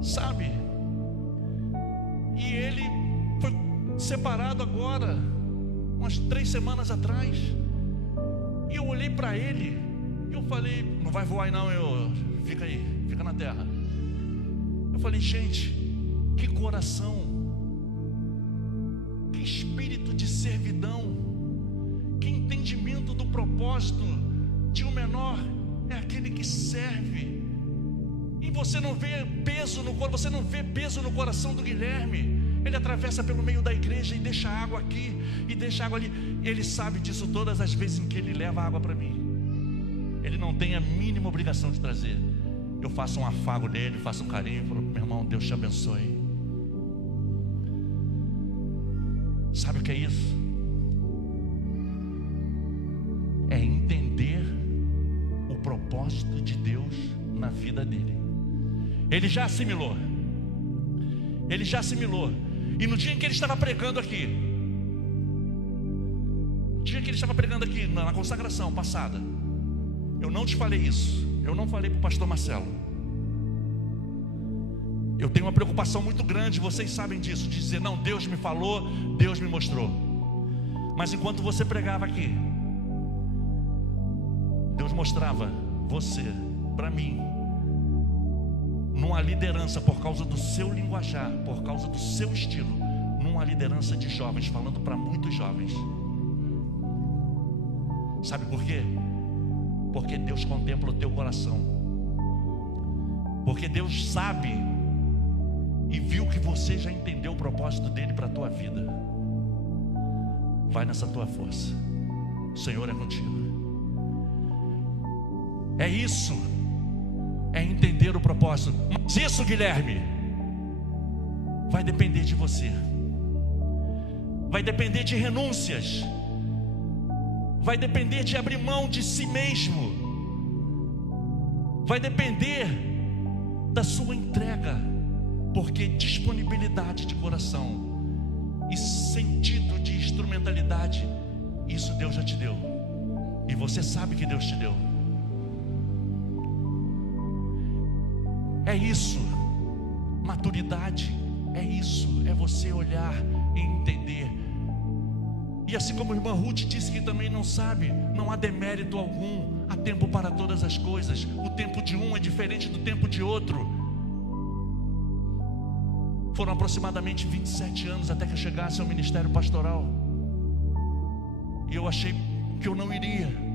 sabe? E ele foi separado agora, umas 3 semanas atrás. E eu olhei para ele e eu falei, não vai voar aí não, fica aí, fica na terra. Eu falei, gente, que coração, que espírito de servidão, que entendimento do propósito de um menor é aquele que serve. E você não vê peso no corpo, você não vê peso no coração do Guilherme. Ele atravessa pelo meio da igreja e deixa água aqui e deixa água ali. Ele sabe disso todas as vezes em que ele leva água para mim. Ele não tem a mínima obrigação de trazer. Eu faço um afago nele, faço um carinho, falo, meu irmão, Deus te abençoe. Sabe o que é isso? É entender o propósito de Deus na vida dele. Ele já assimilou. Ele já assimilou. E no dia em que ele estava pregando aqui, na consagração passada, eu não te falei isso, eu não falei para o pastor Marcelo. Eu tenho uma preocupação muito grande, vocês sabem disso, de dizer, não, Deus me falou, Deus me mostrou. Mas enquanto você pregava aqui, Deus mostrava você para mim numa liderança, por causa do seu linguajar, por causa do seu estilo, numa liderança de jovens, falando para muitos jovens. Sabe por quê? Porque Deus contempla o teu coração, porque Deus sabe e viu que você já entendeu o propósito dele para a tua vida. Vai nessa tua força, o Senhor é contigo. É isso, é entender o propósito. Mas isso, Guilherme, vai depender de você, vai depender de renúncias, vai depender de abrir mão de si mesmo, vai depender da sua entrega, porque disponibilidade de coração e sentido de instrumentalidade, isso Deus já te deu, e você sabe que Deus te deu. É isso, maturidade é isso, é você olhar e entender. E assim como a irmã Ruth disse que também não sabe, não há demérito algum, há tempo para todas as coisas. O tempo de um é diferente do tempo de outro. Foram aproximadamente 27 anos até que eu chegasse ao ministério pastoral, e eu achei que eu não iria.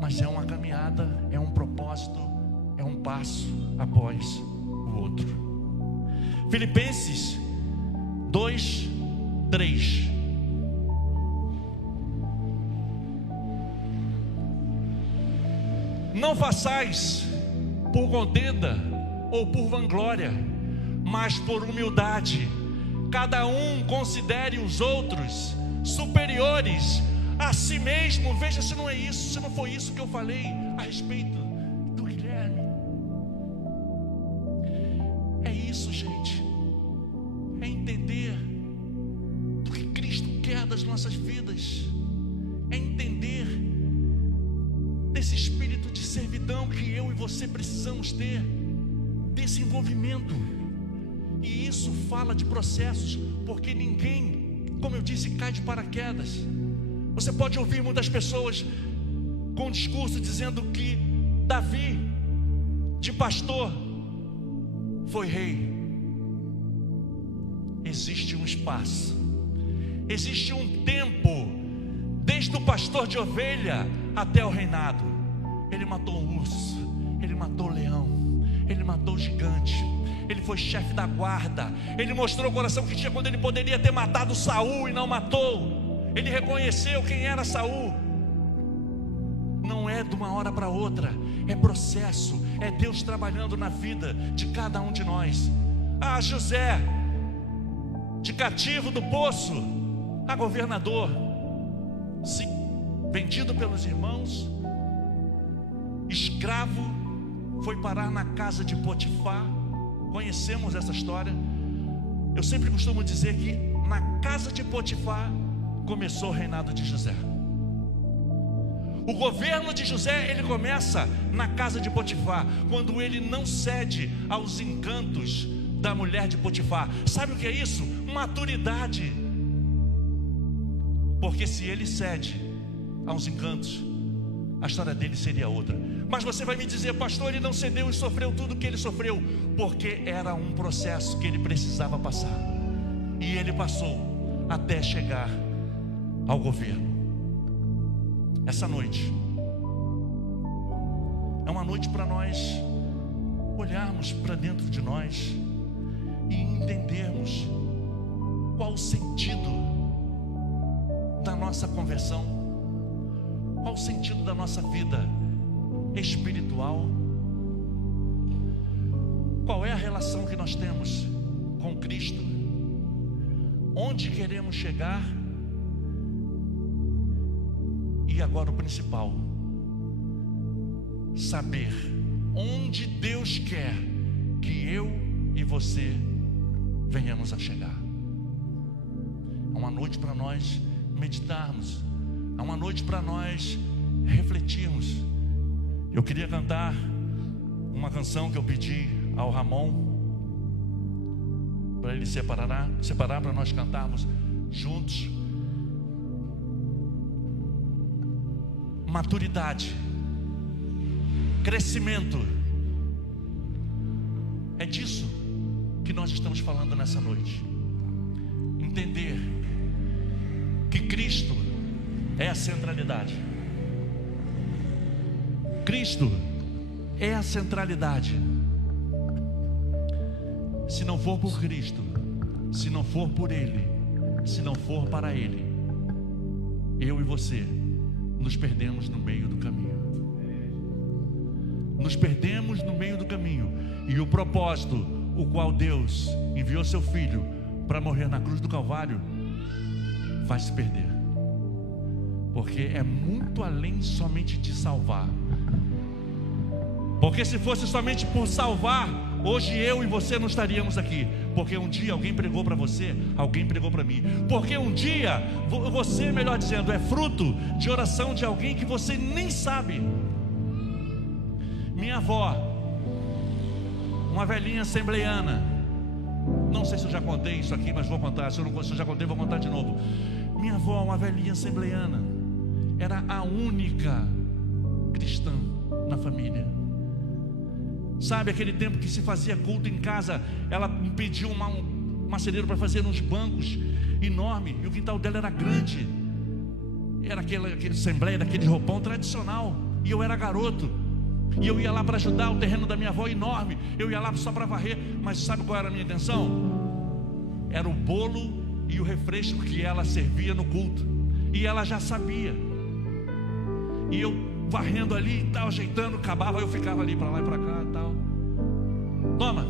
Mas é uma caminhada, é um propósito, é um passo após o outro. Filipenses 2:3. Não façais por contenda ou por vanglória, mas por humildade. Cada um considere os outros superiores a si mesmo. Veja se não é isso, se não foi isso que eu falei a respeito do Guilherme. É isso, gente. É entender do que Cristo quer das nossas vidas. eu e você precisamos ter desse envolvimento. E isso fala de processos, porque ninguém, como eu disse, cai de paraquedas. Você pode ouvir muitas pessoas com discurso dizendo que Davi, de pastor, foi rei. Existe um espaço, existe um tempo, desde o pastor de ovelha até o reinado. Ele matou um urso, ele matou o leão, ele matou o gigante, ele foi chefe da guarda, ele mostrou o coração que tinha quando ele poderia ter matado Saul e não matou. Ele reconheceu quem era Saul. Não é de uma hora para outra, é processo, é Deus trabalhando na vida de cada um de nós. Ah, José, de cativo do poço a governador, sim, vendido pelos irmãos, escravo, foi parar na casa de Potifar. Conhecemos essa história. Eu sempre costumo dizer que na casa de Potifar começou o reinado de José. O governo de José, ele começa na casa de Potifar, quando ele não cede aos encantos da mulher de Potifar. Sabe o que é isso? Maturidade. Porque se ele cede aos encantos, a história dele seria outra. Mas você vai me dizer, pastor, ele não cedeu e sofreu tudo o que ele sofreu, porque era um processo que ele precisava passar, e ele passou até chegar ao governo. Essa noite é uma noite para nós olharmos para dentro de nós e entendermos qual o sentido da nossa conversão, qual o sentido da nossa vida espiritual, qual é a relação que nós temos com Cristo, onde queremos chegar. E agora o principal, saber onde Deus quer que eu e você venhamos a chegar. É uma noite para nós meditarmos, é uma noite para nós refletirmos. Eu queria cantar uma canção que eu pedi ao Ramon, para ele separar para nós cantarmos juntos. Maturidade, crescimento, é disso que nós estamos falando nessa noite. Entender que Cristo é a centralidade. Cristo é a centralidade. Se não for por Cristo, se não for por Ele, se não for para Ele, eu e você nos perdemos no meio do caminho. Nos perdemos no meio do caminho. E o propósito, o qual Deus enviou seu Filho para morrer na cruz do Calvário, vai se perder. Porque é muito além somente de salvar. Porque se fosse somente por salvar, hoje eu e você não estaríamos aqui. Porque um dia alguém pregou para você, alguém pregou para mim. Porque um dia você, melhor dizendo, é fruto de oração de alguém que você nem sabe. Minha avó, uma velhinha assembleiana, não sei se eu já contei isso aqui, mas vou contar. Se eu já contei, vou contar de novo. Minha avó, uma velhinha assembleiana, era a única cristã na família. Sabe aquele tempo que se fazia culto em casa, ela pediu um marceneiro para fazer uns bancos enormes, e o quintal dela era grande, era aquele assembleia daquele roupão tradicional, e eu era garoto, e eu ia lá para ajudar. O terreno da minha avó enorme, eu ia lá só para varrer. Mas sabe qual era a minha intenção? Era o bolo e o refresco que ela servia no culto, e ela já sabia, e eu varrendo ali e tal, ajeitando, acabava, eu ficava ali para lá e para cá e tal. Toma,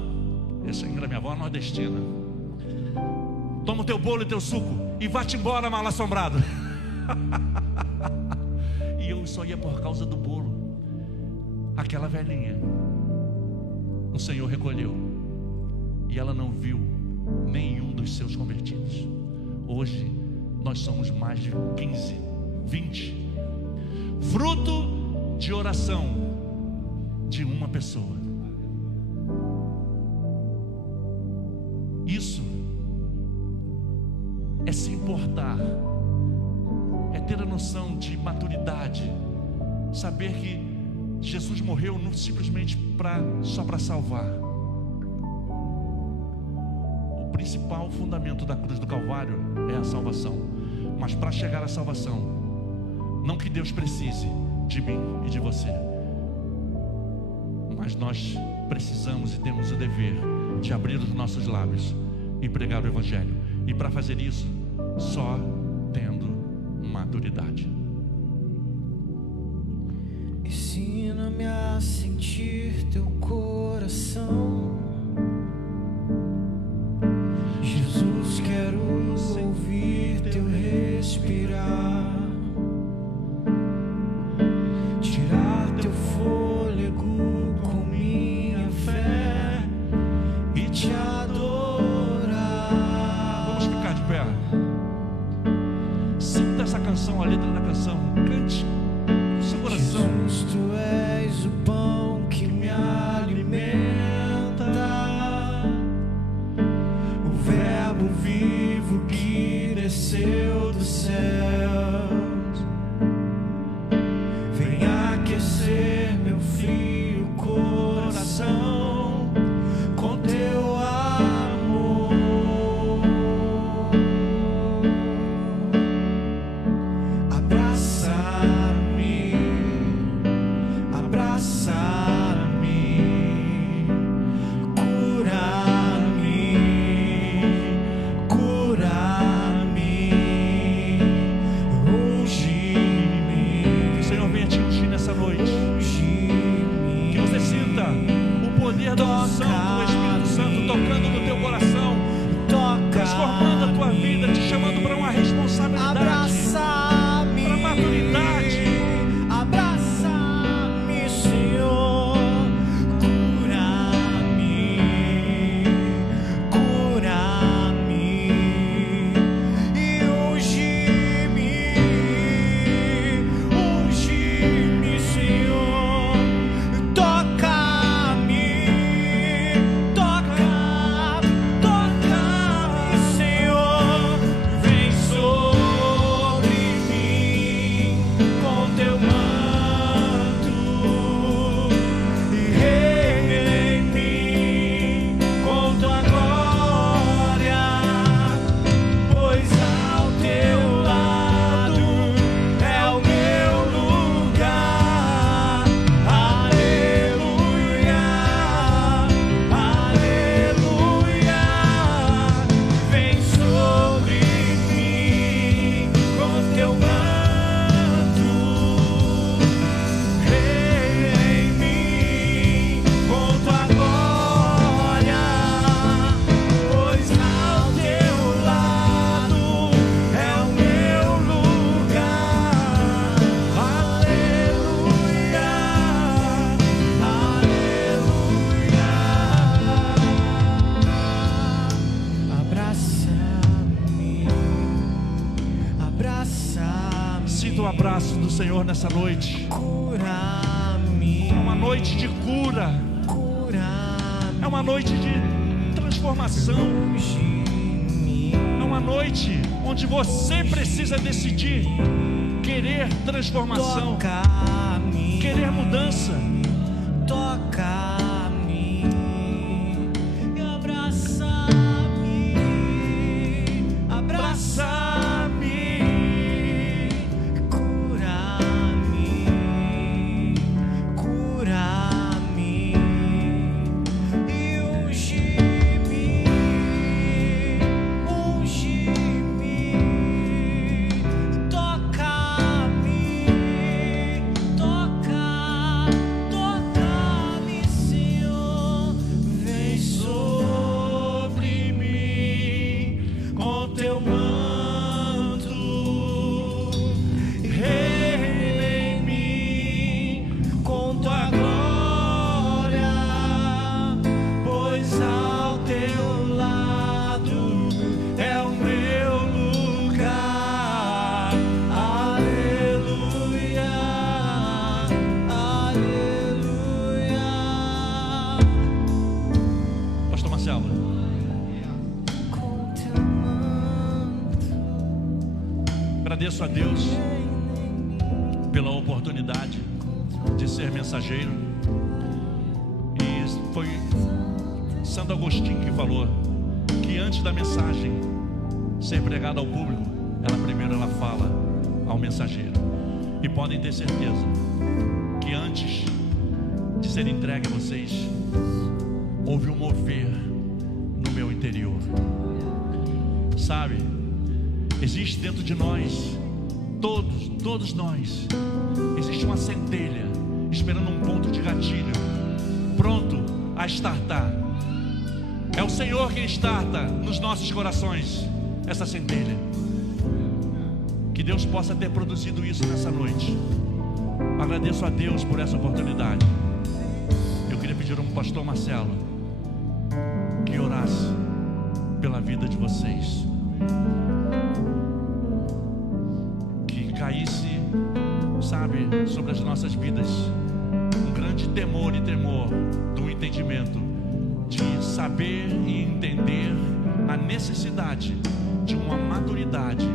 essa ainda minha avó nordestina, toma o teu bolo e teu suco e vá-te embora, mal assombrado. E eu só ia por causa do bolo. Aquela velhinha, o Senhor recolheu, e ela não viu nenhum dos seus convertidos. Hoje nós somos mais de 15, 20, fruto de oração de uma pessoa. Isso é se importar, é ter a noção de maturidade, saber que Jesus morreu não simplesmente só para salvar. O principal fundamento da cruz do Calvário é a salvação, mas para chegar à salvação, não que Deus precise de mim e de você, mas nós precisamos e temos o dever de abrir os nossos lábios e pregar o Evangelho. E para fazer isso, só tendo maturidade. Ensina-me a sentir teu coração, Jesus. Quero ouvir teu respirar, tirar teu fôlego com minha fé e te adorar. Vamos ficar de pé. Sinta essa canção, a letra da canção. Cante no seu coração. Jesus, tu és o pão que me alimenta, o verbo vivo que desceu dos céus. Vem aquecer meu frio coração com teu amor. Abraça-me, abraça-me, cura-me, cura-me, unge-me. Que o Senhor venha te ungir nessa noite. Que você sinta o poder da unção do Espírito Santo tocando no teu coração, transformando a tua vida, te chamando para uma responsabilidade, Abraça-me, para maturidade. abraça-me, Senhor, cura-me, cura-me e unge-me, unge-me, Senhor, toca-me, toca-me, Senhor, vem sobre mim com teu manto e reina em mim com tua glória, pois ao teu lado é o meu lugar. Aleluia, aleluia, vem sobre mim com teu manto, reina em mim com tua glória, pois ao teu lado é o meu lugar. Aleluia, aleluia, abraça-me, abraça-me, Sinta o abraço do Senhor nessa noite. cura-me, É uma noite de cura, cura-me, é uma noite de transformação, unge-me, é uma noite onde você precisa decidir querer transformação, toca-me, querer mudança. toca-me e abraça-me, abraça-me, cura-me, cura-me e unge-me, unge-me, toca-me, toca-me, Senhor, vem sobre mim com teu manto agradeço a Deus pela oportunidade de ser mensageiro. E foi Santo Agostinho que falou que antes da mensagem ser pregada ao público, primeiro ela fala ao mensageiro. E podem ter certeza que antes de ser entregue a vocês, houve um mover no meu interior. Sabe, existe dentro de nós, todos nós, existe uma centelha esperando um ponto de gatilho, pronto a startar. É o Senhor quem starta nos nossos corações essa centelha. Que Deus possa ter produzido isso nessa noite. Agradeço a Deus por essa oportunidade. Eu queria pedir ao pastor Marcelo que orasse pela vida de vocês, que caísse, sabe, sobre as nossas vidas um grande temor e tremor do entendimento de saber e entender a necessidade de uma maturidade